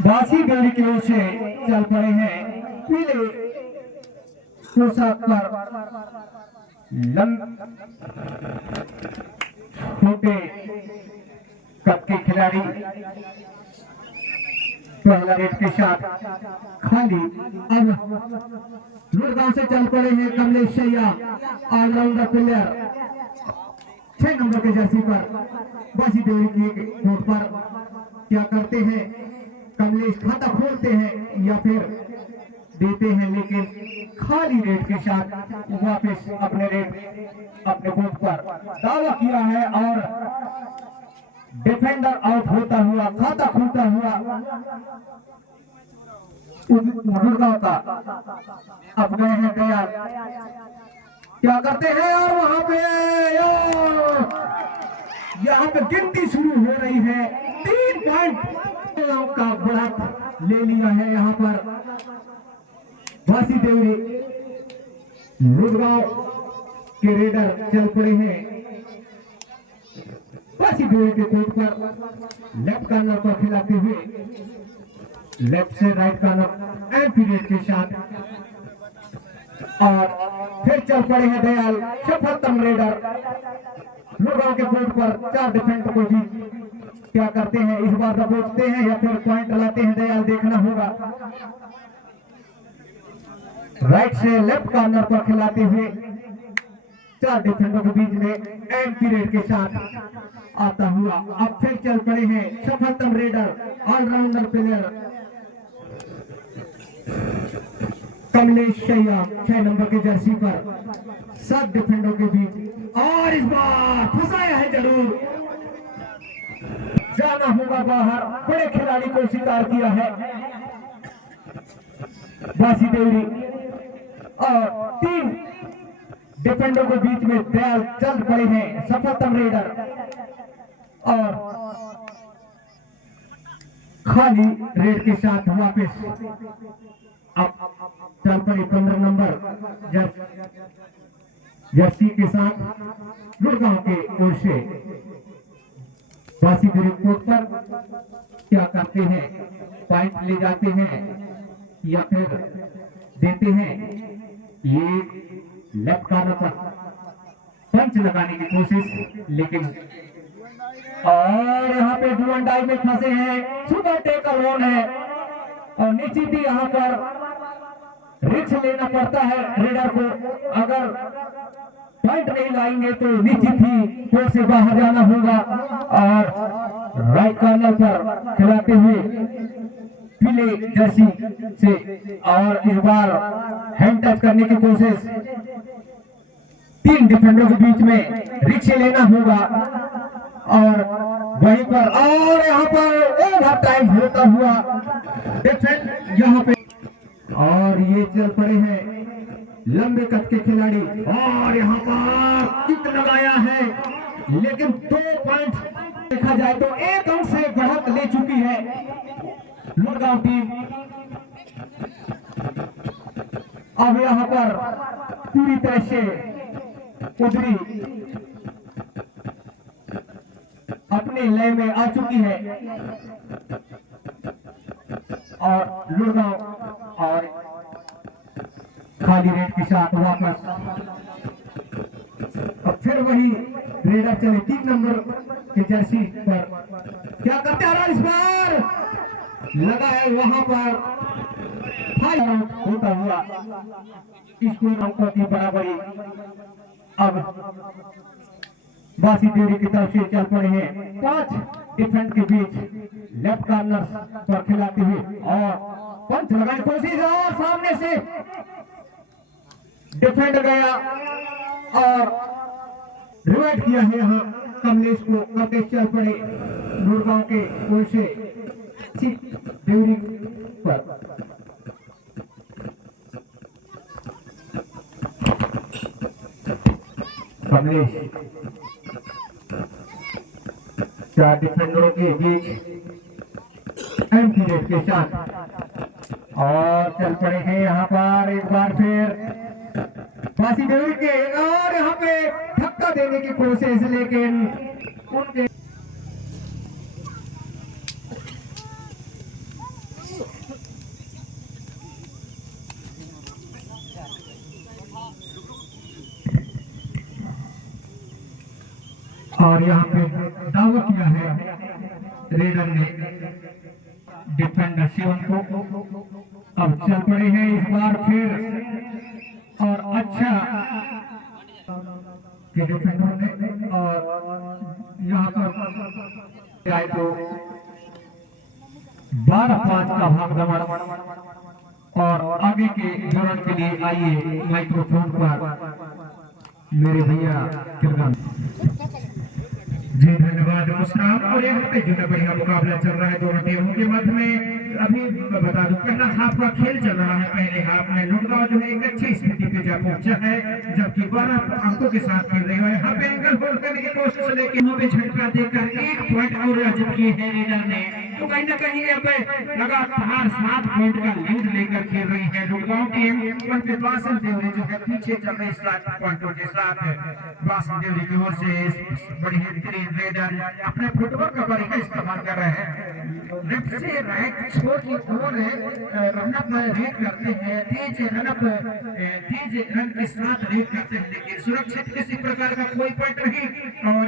बासी बेरी की ओर से चल पड़े हैं पीले पोशाक पर छोटे कप के खिलाड़ी पहला रेड के साथ खाली। अब लुड़गांव से चल पड़े हैं कमलेश शैया, ऑलराउंडर प्लेयर 6 नंबर के जर्सी पर बासी देवी की कोर्ट पर। क्या करते हैं कमलेश, खाता खोलते हैं या फिर देते हैं, लेकिन खाली रेड के साथ वापस अपने रेड अपने कोर्ट पर दावा किया है और डिफेंडर आउट होता हुआ, खाता खुलता हुआ गुड़गांव का। अब गए हैं दयाल, क्या करते हैं और वहां पे यहाँ पे गिनती शुरू हो रही है। 3 पॉइंट का बढ़त ले लिया है यहाँ पर बासी देवी। गुड़गांव के रेडर चल पड़े हैं बासी देवी के कोर्ट पर लेफ्ट कॉर्नर पर खिलाते हुए, लेफ्ट से राइट कॉर्नर एंड पीरियड के साथ। और फिर चल पड़े हैं दयाल, सफलतम रेडर गुड़गांव के कोर्ट पर 4 डिफेंडर को भी। क्या करते हैं इस बार, दबोचते हैं या फिर पॉइंट लाते हैं, दयाल देखना होगा। राइट से लेफ्ट कॉर्नर पर खिलाते हुए 4 डिफेंडर के बीच में एंड पीरियड के साथ आता हुआ। अब फिर चल पड़े हैं सफलतम raider allrounder player Kamlesh Shaiya 6 number के जर्सी पर 7 डिफेंडरों के बीच। और इस बार फंसाया है जरूर, जाना होगा बाहर। बड़े खिलाड़ी को शिकार किया है बासी देवी और 3 डिफेंडर के बीच में दयाल चल पड़े हैं सफलतम रेडर और खाली रेड के साथ वापस। अब चल पड़े 15 नंबर जर्सी के साथ गुड़गांव के ओर से बासी देवी कोर्ट पर। क्या करते हैं, पॉइंट ले जाते हैं या फिर देते हैं। ये लेफ्ट कॉर्नर पर पंच लगाने की कोशिश, लेकिन और यहाँ पे डू एंड डाई में फंसे हैं। सुपर टेकल ऑन है और निश्चित ही यहाँ पर रिस्क लेना पड़ता है रेडर को। अगर पॉइंट नहीं लाएंगे तो निश्चित ही कोर्ट से बाहर जाना होगा। और राइट कॉर्नर पर खिलाते हुए पीले जर्सी से और इस बार हैंड टच करने की कोशिश। 3 डिफेंडरों के बीच में रिक्शे लेना होगा और वहीं पर और यहाँ पर ओवर टाइम होता हुआ डिफेंड यहाँ पे। और ये चल पड़े हैं लंबे कद के खिलाड़ी और यहाँ पर किक लगाया है, लेकिन 2 पॉइंट देखा जाए तो 1 अंक से बढ़त ले चुकी है गुड़गांव टीम। अब यहाँ पर पूरी तरह से उधरी अपने लय में आ चुकी है और गुड़गांव और खाली रेड के साथ वापस। अब फिर वही रेडर चले 3 नंबर के जर्सी पर। क्या करते हैं इस बार, लगा है वहां पर होता हुआ स्कोर अंकों की बराबरी। अब बासी देवी की तरफ से चल पड़े हैं 5 डिफेंड के बीच लेफ्ट कॉर्नर पर खिलाते हुए और पंच लगाने की कोशिश और सामने से डिफेंड गया और रिवाइट किया है यहाँ कमलेश को। करते चल पड़े गुड़गांव के ओर से देवरी पर। कमलेश 4 डिफेंडरों के बीच एंड पीरियड के साथ और चल पड़े हैं यहाँ पर एक बार फिर बासी देवी के और यहाँ पे धक्का देने की कोशिश, लेकिन उनके और यहाँ पे दावा किया है रेडर ने डिफेंडर शिवम को। अब चल पड़े हैं इस बार फिर, और अच्छा के डिफेंडर ने, और यहाँ पर आए तो 12-5 का भाग दौड़। और आगे के दौड़ के लिए आइए माइक्रोफोन पर मेरे भैया किरगम जी। धन्यवाद मुस्ताफ। और यहाँ पे जो है बढ़िया मुकाबला चल रहा है दोनों टीमों के मध्य में। अभी बता दूं पहला हाफ का खेल चल रहा है। पहले हाफ में लुड़गांव जो है एक अच्छी स्थिति पे जा पहुंचा है, जबकि 12 अंकों के साथ खेल रही है। यहाँ पे एंगल होल्ड करने की कोशिश, लेकिन वहाँ पे झटका देकर 1 पॉइंट और अर्जित किए हैं रेडर ने। तो कहीं ना कहीं अब लगातार 7 पॉइंट का लीड लेकर खेल रही है लुड़गांव टीम। वहीं पे बासिल देवरी जो है पीछे चल रही 7 पॉइंटों के साथ। बासिल देवरी की ओर से बड़ी बेहतरीन रेडर अपने फुटवर्क का बढ़िया इस्तेमाल कर रहे हैं। लेफ्ट से राइट छोर की ओर रनअप रेड करते हैं, तेज रन के साथ रेड करते हैं, लेकिन सुरक्षित किसी प्रकार का कोई पॉइंट नहीं। और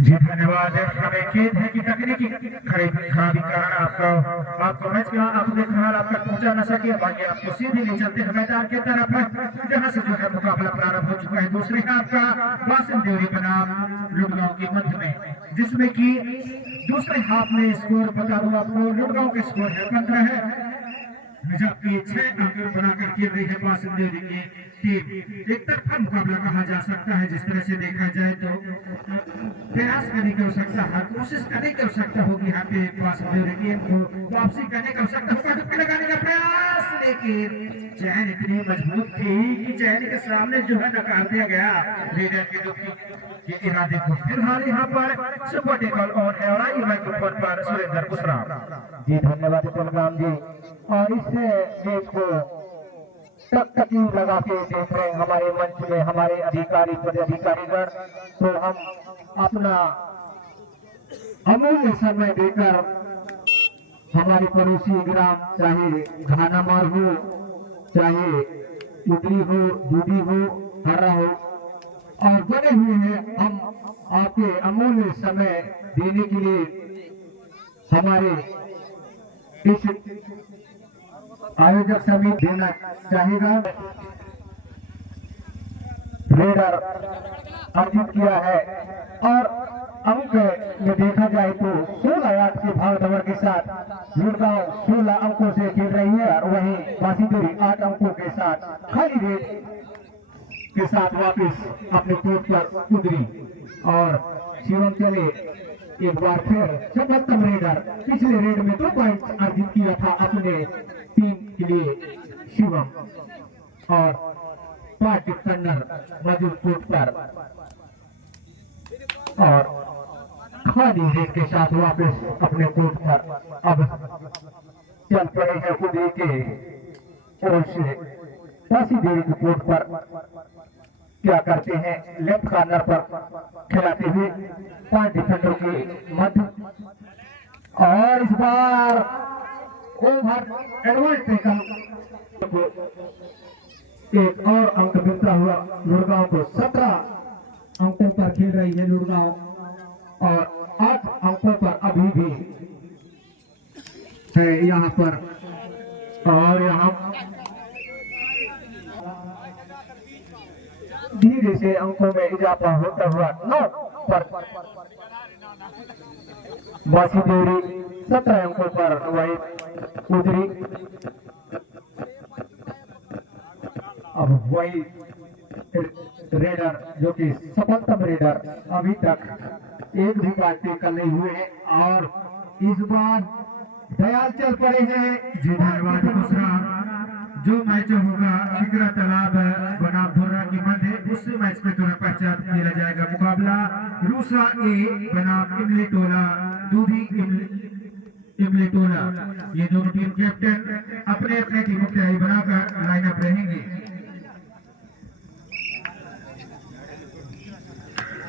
जी धन्यवाद। हमें खेद है कि तकनीकी खराबी कारण आपको मैच का अपने ख्याल आप तक पहुंचा न सके। बाकी आपको सीधे ले चलते हैं मैदान की तरफ, जहां से जो है मुकाबला प्रारंभ हो चुका है। दूसरे हाफ का बासिल देवरी बनाम लुड़गांव के मध्य में, जिसमें कि दूसरे हाफ में स्कोर बता दूं आपको, लुड़गांव के स्कोर है 15 है, जबकि 6 अंक बनाकर खेल रही है बासिल देवरी की टीम। एक तरफा मुकाबला कहा जा सकता है जिस तरह से देखा जाए तो। प्रयास करने की आवश्यकता है, कोशिश करने की आवश्यकता होगी यहाँ पे बासिल देवरी की को वापसी करने की आवश्यकता होगा, डुबकी लगाने का प्रयास, लेकिन चैन इतनी मजबूत थी कि चैन के सामने जो है नकार दिया गया रेडर के डुबकी के इरादे को। फिलहाल यहाँ पर सुपर टेकल ऑन है और आइए माइक्रोफोन पर सुरेंद्र कुशरा जी। धन्यवाद कुलगाम जी। और इस मैच को टकटकी लगा के देख रहे हैं हमारे मंच में हमारे अधिकारी पदाधिकारीगण। तो हम अपना अमूल्य समय देकर हमारे पड़ोसी ग्राम, चाहे घानामार हो, चाहे उगली हो, दूधी हो, हर्रा हो, और बने हुए हैं हम आपके अमूल्य समय देने के लिए हमारे इस आयोजक समिति देना चाहेगा। रेडर अर्जित किया है और अंक में देखा जाए तो 16 के भाग दौड़ के साथ लुड़गांव 16 अंकों से खेल रही है, और वहीं बासिल देवरी 8 अंकों के साथ खाली रेड के साथ वापस अपने कोर्ट पर उतरी। और शिवम चले एक बार फिर सर्वोत्तम रेडर, पिछले रेड में 2 पॉइंट अर्जित किया था अपने टीम के लिए शिवम, और 5 डिफेंडर मौजूद कोर्ट पर, और खाली रेड के साथ वापस अपने कोर्ट पर अब चल पड़े हैं उदय के ओर से बासिल देवरी के कोर्ट पर। क्या करते हैं, लेफ्ट कॉर्नर पर खिलाते हुए 5 डिफेंडरों के मध्य, और इस बार ओवर एडवांस टेकल एक और अंक मिलता हुआ लुड़गांव को। 17 अंकों पर खेल रही है लुड़गांव, और 8 अंकों पर अभी भी है यहाँ पर। और यहाँ धीरे से अंकों में इजाफा होता हुआ 9 पर बासिल देवरी 17 अंकों पर वही उतरी। अब वही रेडर जो कि सफलतम रेडर अभी तक एक भी पॉइंट टेकन नहीं हुए हैं और इस बार दयाल चल पड़े हैं। जी धन्यवाद दूसरा जो मैच होगा टिकरा तालाब बनाम धुर्रा के मध्य उस मैच के तुरंत पश्चात खेला जाएगा मुकाबला रूसा ए बनाम इमली टोला दूधी इमली टोला। ये दोनों टीम कैप्टन अपने अपने टीमों की तैयारी बनाकर लाइनअप रहेंगे।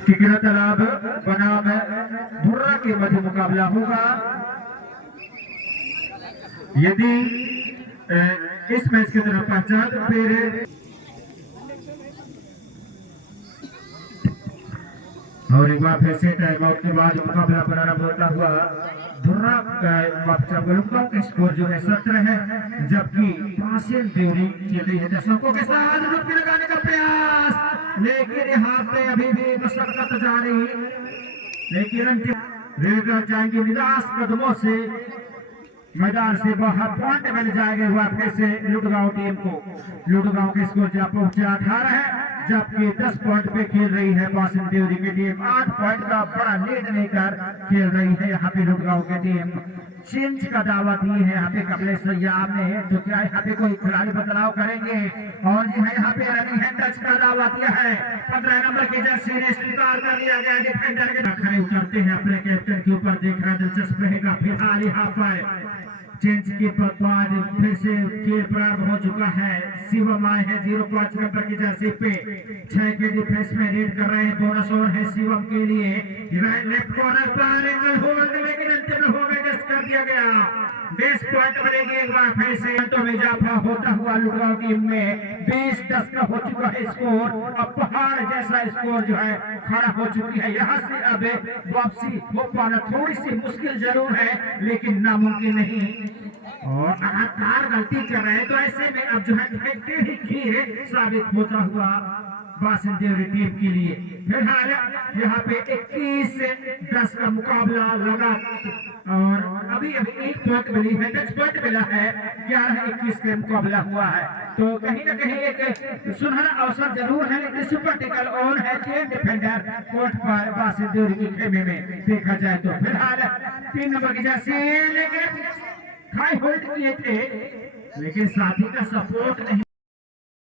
टिकरा तालाब बनाम धुर्रा के मध्य मुकाबला होगा। यदि इस मैच के तरफ पश्चात फिर और एक बार फिर से टाइम आउट के बाद मुकाबला प्रारंभ होता हुआ धुर्रा का स्कोर जो है 17 है जबकि पासिल देवरी खेल रही है दर्शकों के साथ डुबकी लगाने का प्रयास लेकिन यहाँ पे अभी भी मशक्कत जारी लेकिन अंतिम रेलगाड़ी जाएंगे निराश कदमों से मैदान से बाहर पॉइंट मिल जाएंगे हुआ फिर से लुटगांव टीम को। लुटगांव के स्कोर जहाँ पहुंचे 18 है जबकि 10 पॉइंट पे खेल रही है पासिल देवरी की टीम। 8 पॉइंट का बड़ा लीड लेकर खेल रही है यहाँ पे लुटगांव की टीम। चेंज का दावा दी है यहाँ पे कमलेश सैयाब ने तो क्या यहाँ पे कोई खिलाड़ी बदलाव करेंगे और यहाँ पे रनिंग हैंड टच का दावा दिया है। 15 नंबर की जर्सी ने स्वीकार कर लिया गया डिफेंडर के खड़े उतरते हैं अपने कैप्टन के ऊपर देखना दिलचस्प रहेगा। फिलहाल यहाँ पर चेंज के बाद फिर से खेल प्रारंभ हो चुका है। शिवम आए हैं 05 नंबर की जर्सी पे 6 के डिफेंस में रीड कर रहे हैं। बोनस ओवर है शिवम के लिए लेफ्ट कॉर्नर पर एंगल होल्ड लेकिन अंतिम हो गए जस्ट कर दिया गया। 20 पॉइंट मिलेगी एक बार फिर से तो इजाफा होता हुआ लुटगांव टीम में 20-10 का हो चुका है स्कोर। अब पहाड़ जैसा स्कोर जो है खड़ा हो चुकी है। यहाँ से अब वापसी हो पाना थोड़ी सी मुश्किल जरूर है लेकिन नामुमकिन नहीं और लगातार गलती कर रहे हैं तो ऐसे में अब जो है फेंकते ही खीर साबित होता हुआ पासिल देवरी टीम के लिए। फिलहाल यहाँ पे 21-10 का मुकाबला लगा और अभी एक पॉइंट मिली है टच पॉइंट मिला है। 11-21 का मुकाबला हुआ है तो कहीं ना कहीं एक सुनहरा अवसर जरूर है लेकिन सुपर टिकल ऑन है टीम डिफेंडर कोर्ट पर पासिल देवरी की खेमे में देखा जाए तो। फिलहाल 3 नंबर की जर्सी लेकिन हाई होल्ड किए थे लेकिन साथी का सपोर्ट नहीं